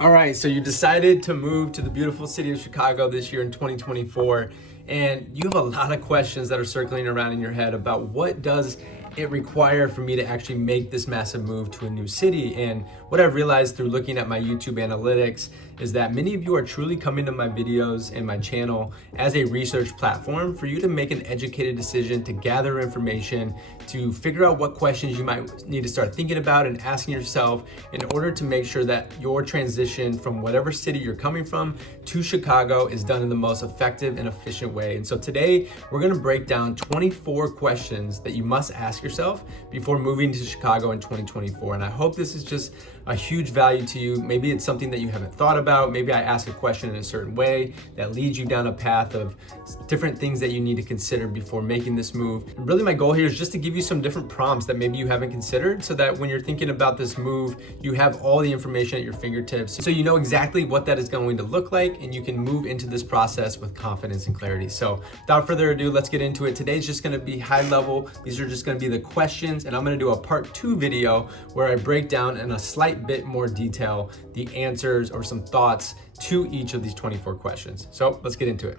All right, so you decided to move to the beautiful city of Chicago this year in 2024, and you have a lot of questions that are circling around in your head about what does it require for me to actually make this massive move to a new city. And what I've realized through looking at my YouTube analytics is that many of you are truly coming to my videos and my channel as a research platform for you to make an educated decision, to gather information, to figure out what questions you might need to start thinking about and asking yourself in order to make sure that your transition from whatever city you're coming from to Chicago is done in the most effective and efficient way. And so today we're gonna break down 24 questions that you must ask yourself before moving to Chicago in 2024. And I hope this is just a huge value to you. Maybe it's something that you haven't thought about. Maybe I ask a question in a certain way that leads you down a path of different things that you need to consider before making this move. And really my goal here is just to give you some different prompts that maybe you haven't considered so that when you're thinking about this move, you have all the information at your fingertips so you know exactly what that is going to look like and you can move into this process with confidence and clarity. So without further ado, let's get into it. Today's just gonna be high level. These are just gonna be the questions, and I'm gonna do a part 2 video where I break down in a slight bit more detail the answers or some thoughts to each of these 24 questions. So let's get into it.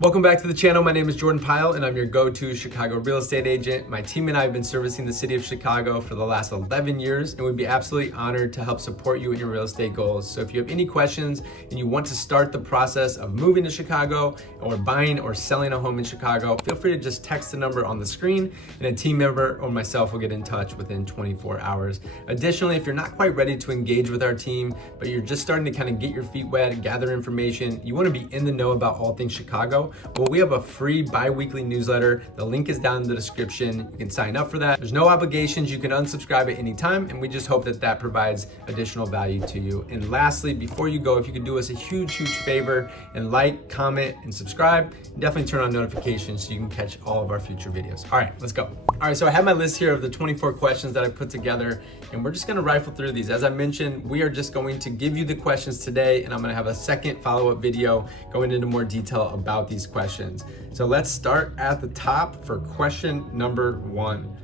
Welcome back to the channel. My name is Jordan Pyle and I'm your go-to Chicago real estate agent. My team and I have been servicing the city of Chicago for the last 11 years and we'd be absolutely honored to help support you in your real estate goals. So if you have any questions and you want to start the process of moving to Chicago or buying or selling a home in Chicago, feel free to just text the number on the screen and a team member or myself will get in touch within 24 hours. Additionally, if you're not quite ready to engage with our team, but you're just starting to kind of get your feet wet and gather information, you want to be in the know about all things Chicago, well, we have a free bi-weekly newsletter. The link is down in the description. You can sign up for that. There's no obligations. You can unsubscribe at any time, and we just hope that that provides additional value to you. And lastly, before you go, if you could do us a huge favor and like, comment, and subscribe, and definitely turn on notifications so you can catch all of our future videos. All right, let's go. All right, so I have my list here of the 24 questions that I put together, and we're just gonna rifle through these. As I mentioned, we are just going to give you the questions today, and I'm gonna have a second follow-up video going into more detail about these questions. So let's start at the top for question number 1.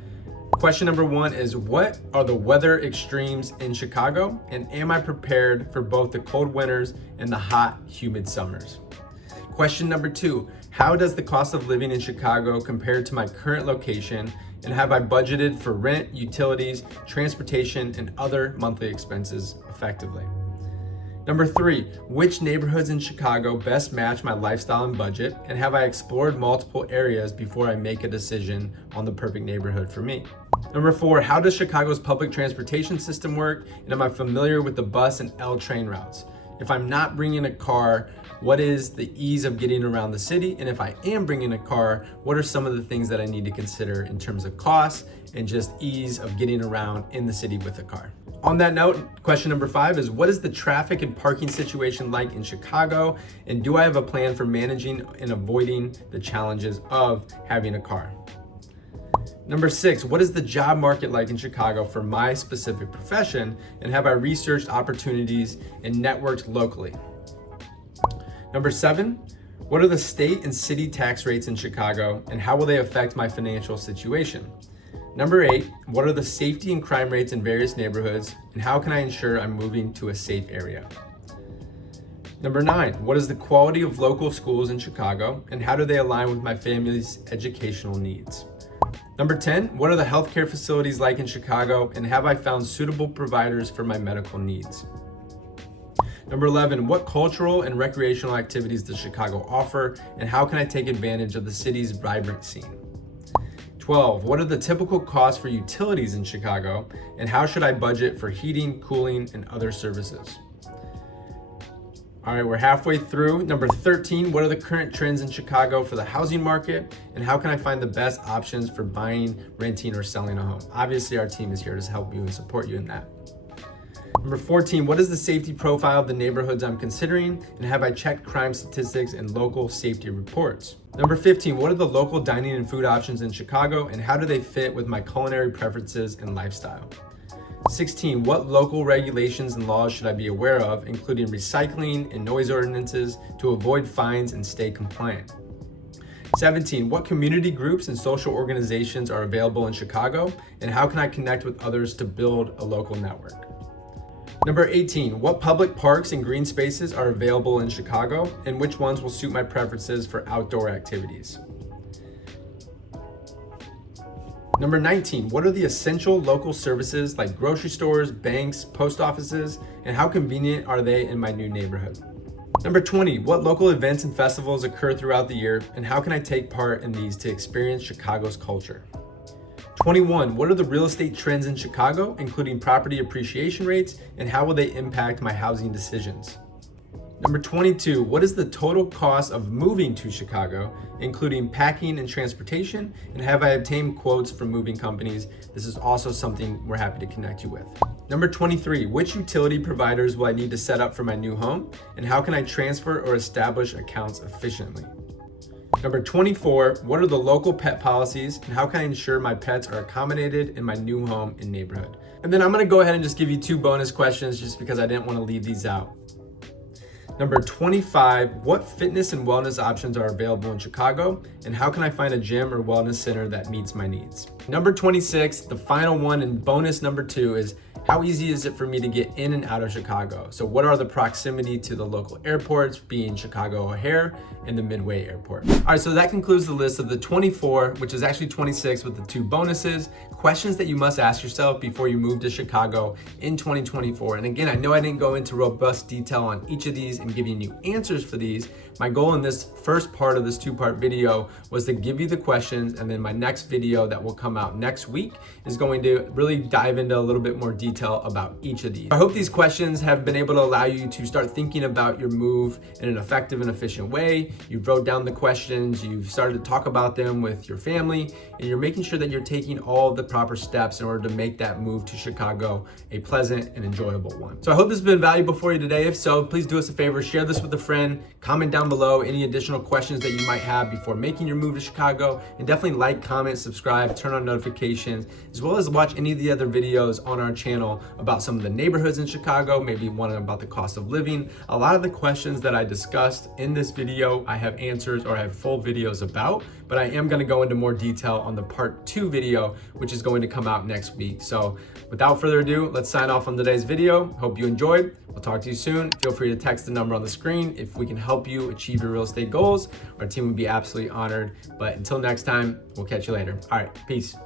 Question number 1 is, what are the weather extremes in Chicago? And am I prepared for both the cold winters and the hot, humid summers? Question number 2, how does the cost of living in Chicago compare to my current location? And have I budgeted for rent, utilities, transportation, and other monthly expenses effectively? Number 3, which neighborhoods in Chicago best match my lifestyle and budget? And have I explored multiple areas before I make a decision on the perfect neighborhood for me? Number 4, how does Chicago's public transportation system work? And am I familiar with the bus and L train routes? If I'm not bringing a car, what is the ease of getting around the city? And if I am bringing a car, what are some of the things that I need to consider in terms of cost and just ease of getting around in the city with a car? On that note, question number 5 is, what is the traffic and parking situation like in Chicago? And do I have a plan for managing and avoiding the challenges of having a car? Number 6, what is the job market like in Chicago for my specific profession? And have I researched opportunities and networked locally? Number 7, what are the state and city tax rates in Chicago and how will they affect my financial situation? Number 8, what are the safety and crime rates in various neighborhoods and how can I ensure I'm moving to a safe area? Number 9, what is the quality of local schools in Chicago and how do they align with my family's educational needs? Number 10, what are the healthcare facilities like in Chicago and have I found suitable providers for my medical needs? Number 11, what cultural and recreational activities does Chicago offer and how can I take advantage of the city's vibrant scene? 12, what are the typical costs for utilities in Chicago and how should I budget for heating, cooling, and other services? All right, we're halfway through. Number 13, what are the current trends in Chicago for the housing market and how can I find the best options for buying, renting, or selling a home? Obviously, our team is here to help you and support you in that. Number 14, what is the safety profile of the neighborhoods I'm considering and have I checked crime statistics and local safety reports? Number 15, what are the local dining and food options in Chicago and how do they fit with my culinary preferences and lifestyle? 16, what local regulations and laws should I be aware of, including recycling and noise ordinances to avoid fines and stay compliant? 17, what community groups and social organizations are available in Chicago, and how can I connect with others to build a local network? Number 18, what public parks and green spaces are available in Chicago, and which ones will suit my preferences for outdoor activities? Number 19, what are the essential local services like grocery stores, banks, post offices, and how convenient are they in my new neighborhood? Number 20, what local events and festivals occur throughout the year, and how can I take part in these to experience Chicago's culture? 21, what are the real estate trends in Chicago, including property appreciation rates, and how will they impact my housing decisions? Number 22, what is the total cost of moving to Chicago, including packing and transportation, and have I obtained quotes from moving companies? This is also something we're happy to connect you with. Number 23, which utility providers will I need to set up for my new home, and how can I transfer or establish accounts efficiently? Number 24, what are the local pet policies, and how can I ensure my pets are accommodated in my new home and neighborhood? And then I'm gonna go ahead and just give you 2 bonus questions just because I didn't wanna leave these out. Number 25, what fitness and wellness options are available in Chicago, and how can I find a gym or wellness center that meets my needs? Number 26, the final one and bonus number 2 is, how easy is it for me to get in and out of Chicago? So what are the proximity to the local airports, being Chicago O'Hare and the Midway Airport? All right, so that concludes the list of the 24, which is actually 26 with the 2 bonuses, questions that you must ask yourself before you move to Chicago in 2024. And again, I know I didn't go into robust detail on each of these and giving you answers for these. My goal in this first part of this 2-part video was to give you the questions, and then my next video that will come out next week is going to really dive into a little bit more detail about each of these. I hope these questions have been able to allow you to start thinking about your move in an effective and efficient way. You wrote down the questions, you've started to talk about them with your family, and you're making sure that you're taking all of the proper steps in order to make that move to Chicago a pleasant and enjoyable one. So I hope this has been valuable for you today. If so, please do us a favor, share this with a friend, comment down below any additional questions that you might have before making your move to Chicago, and definitely like, comment, subscribe, turn on notifications, as well as watch any of the other videos on our channel about some of the neighborhoods in Chicago, maybe one about the cost of living. A lot of the questions that I discussed in this video, I have answers or I have full videos about, but I am gonna go into more detail on the part 2 video, which is going to come out next week. So without further ado, let's sign off on today's video. Hope you enjoyed. We'll talk to you soon. Feel free to text the number on the screen if we can help you achieve your real estate goals. Our team would be absolutely honored. But until next time, we'll catch you later. All right, peace.